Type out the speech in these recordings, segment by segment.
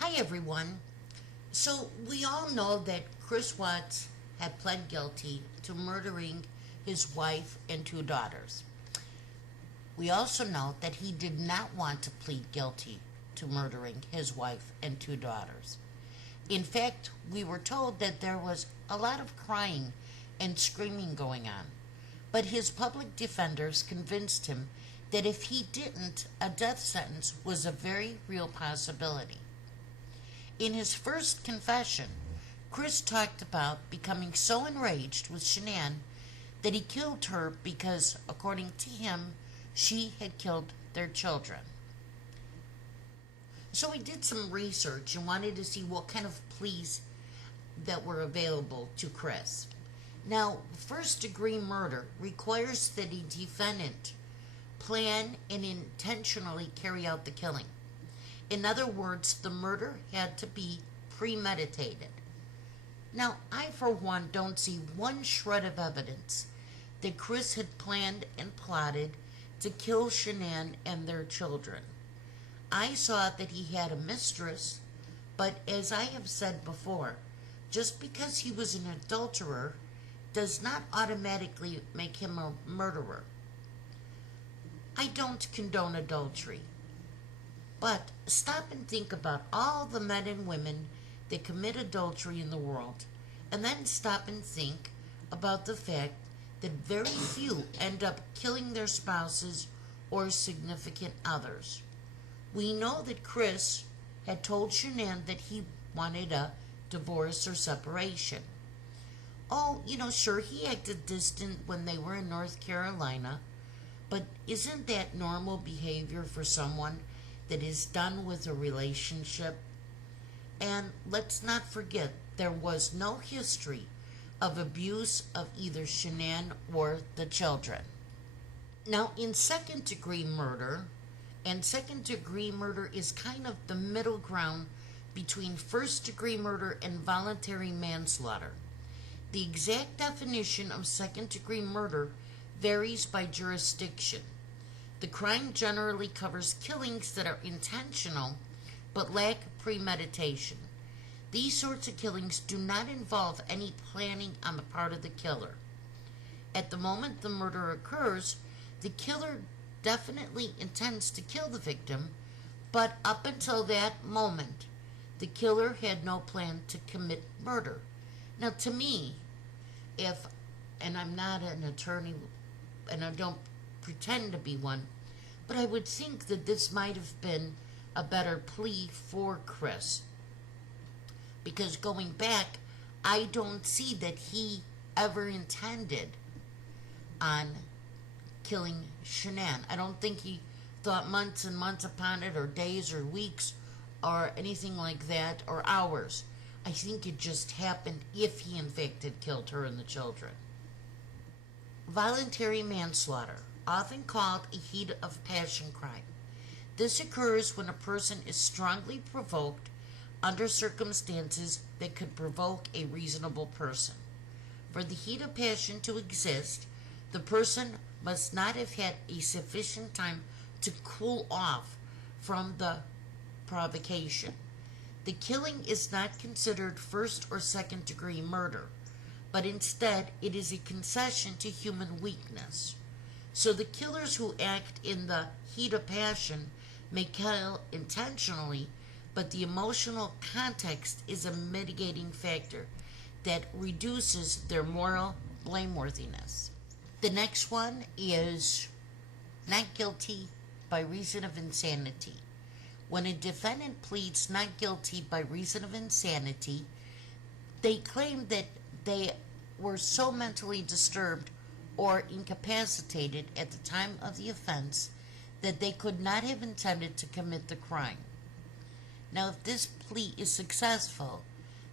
Hi everyone. So we all know that Chris Watts had pled guilty to murdering his wife and two daughters. We also know that he did not want to plead guilty to murdering his wife and two daughters. In fact, we were told that there was a lot of crying and screaming going on. But his public defenders convinced him that if he didn't, a death sentence was a very real possibility. In his first confession, Chris talked about becoming so enraged with Shanann that he killed her because, according to him, she had killed their children. So he did some research and wanted to see what kind of pleas that were available to Chris. Now, first-degree murder requires that a defendant plan and intentionally carry out the killing. In other words, the murder had to be premeditated. Now, I for one don't see one shred of evidence that Chris had planned and plotted to kill Shanann and their children. I saw that he had a mistress, but as I have said before, just because he was an adulterer does not automatically make him a murderer. I don't condone adultery. But stop and think about all the men and women that commit adultery in the world, and then stop and think about the fact that very few end up killing their spouses or significant others. We know that Chris had told Shanann that he wanted a divorce or separation. Oh, sure, he acted distant when they were in North Carolina, but isn't that normal behavior for someone that is done with a relationship? And let's not forget, there was no history of abuse of either Shanann or the children. Now, in second-degree murder, and second-degree murder is kind of the middle ground between first-degree murder and voluntary manslaughter. The exact definition of second-degree murder varies by jurisdiction. The crime generally covers killings that are intentional but lack premeditation. These sorts of killings do not involve any planning on the part of the killer. At the moment the murder occurs, the killer definitely intends to kill the victim, but up until that moment, the killer had no plan to commit murder. Now, to me, and I'm not an attorney, and I don't pretend to be one, but I would think that this might have been a better plea for Chris. Because going back, I don't see that he ever intended on killing Shanann. I don't think he thought months and months upon it, or days or weeks, or anything like that, or hours. I think it just happened if he in fact had killed her and the children. Voluntary manslaughter, often called a heat of passion crime. This occurs when a person is strongly provoked under circumstances that could provoke a reasonable person. For the heat of passion to exist, the person must not have had a sufficient time to cool off from the provocation. The killing is not considered first or second degree murder, but instead it is a concession to human weakness. So the killers who act in the heat of passion may kill intentionally, but the emotional context is a mitigating factor that reduces their moral blameworthiness. The next one is not guilty by reason of insanity. When a defendant pleads not guilty by reason of insanity, they claim that they were so mentally disturbed or incapacitated at the time of the offense that they could not have intended to commit the crime. Now, if this plea is successful,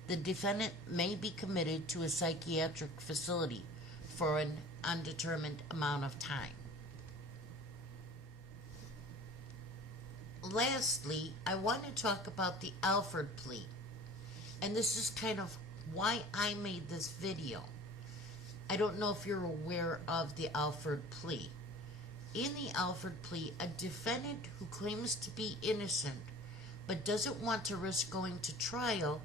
the defendant may be committed to a psychiatric facility for an undetermined amount of time. Lastly, I want to talk about the Alford plea. And this is kind of why I made this video. I don't know if you're aware of the Alford plea. In the Alford plea, a defendant who claims to be innocent but doesn't want to risk going to trial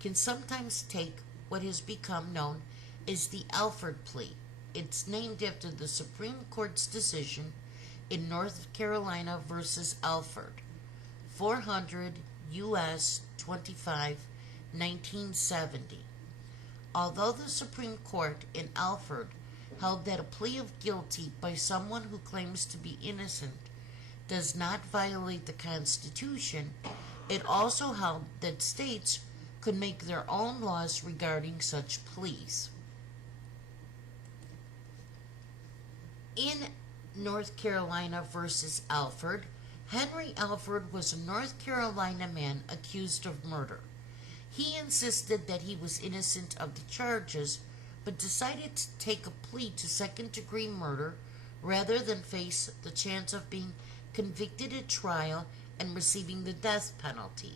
can sometimes take what has become known as the Alford plea. It's named after the Supreme Court's decision in North Carolina versus Alford, 400 U.S. 25, 1970. Although the Supreme Court in Alford held that a plea of guilty by someone who claims to be innocent does not violate the Constitution, it also held that states could make their own laws regarding such pleas. In North Carolina versus Alford, Henry Alford was a North Carolina man accused of murder. He insisted that he was innocent of the charges, but decided to take a plea to second-degree murder rather than face the chance of being convicted at trial and receiving the death penalty.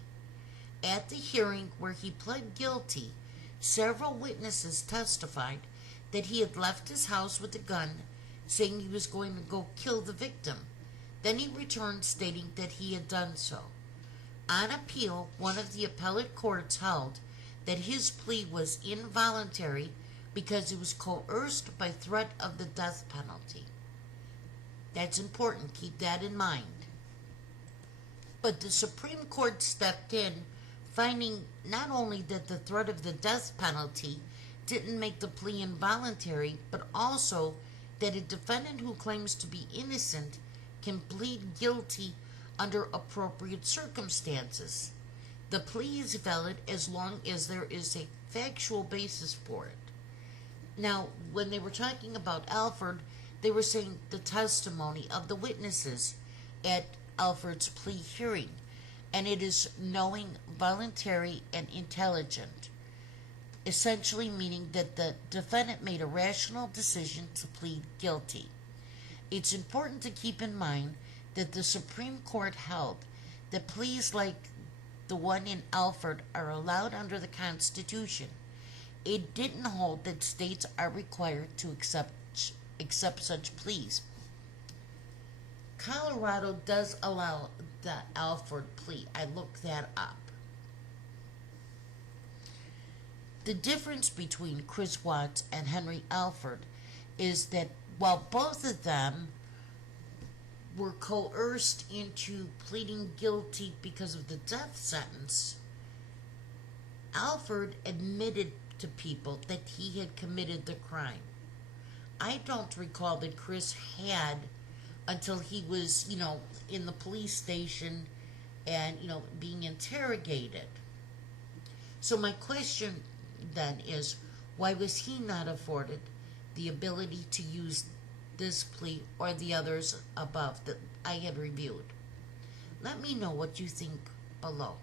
At the hearing where he pled guilty, several witnesses testified that he had left his house with a gun, saying he was going to go kill the victim. Then he returned stating that he had done so. On appeal, one of the appellate courts held that his plea was involuntary because it was coerced by threat of the death penalty. That's important, keep that in mind. But the Supreme Court stepped in, finding not only that the threat of the death penalty didn't make the plea involuntary, but also that a defendant who claims to be innocent can plead guilty under appropriate circumstances. The plea is valid as long as there is a factual basis for it. Now, when they were talking about Alford, they were saying the testimony of the witnesses at Alford's plea hearing, and it is knowing, voluntary, and intelligent, essentially meaning that the defendant made a rational decision to plead guilty. It's important to keep in mind that the Supreme Court held that pleas like the one in Alford are allowed under the Constitution. It didn't hold that states are required to accept such pleas. Colorado does allow the Alford plea. I looked that up. The difference between Chris Watts and Henry Alford is that while both of them were coerced into pleading guilty because of the death sentence, Alford admitted to people that he had committed the crime. I don't recall that Chris had until he was, in the police station and, being interrogated. So my question then is, why was he not afforded the ability to use this plea or the others above that I had reviewed? Let me know what you think below.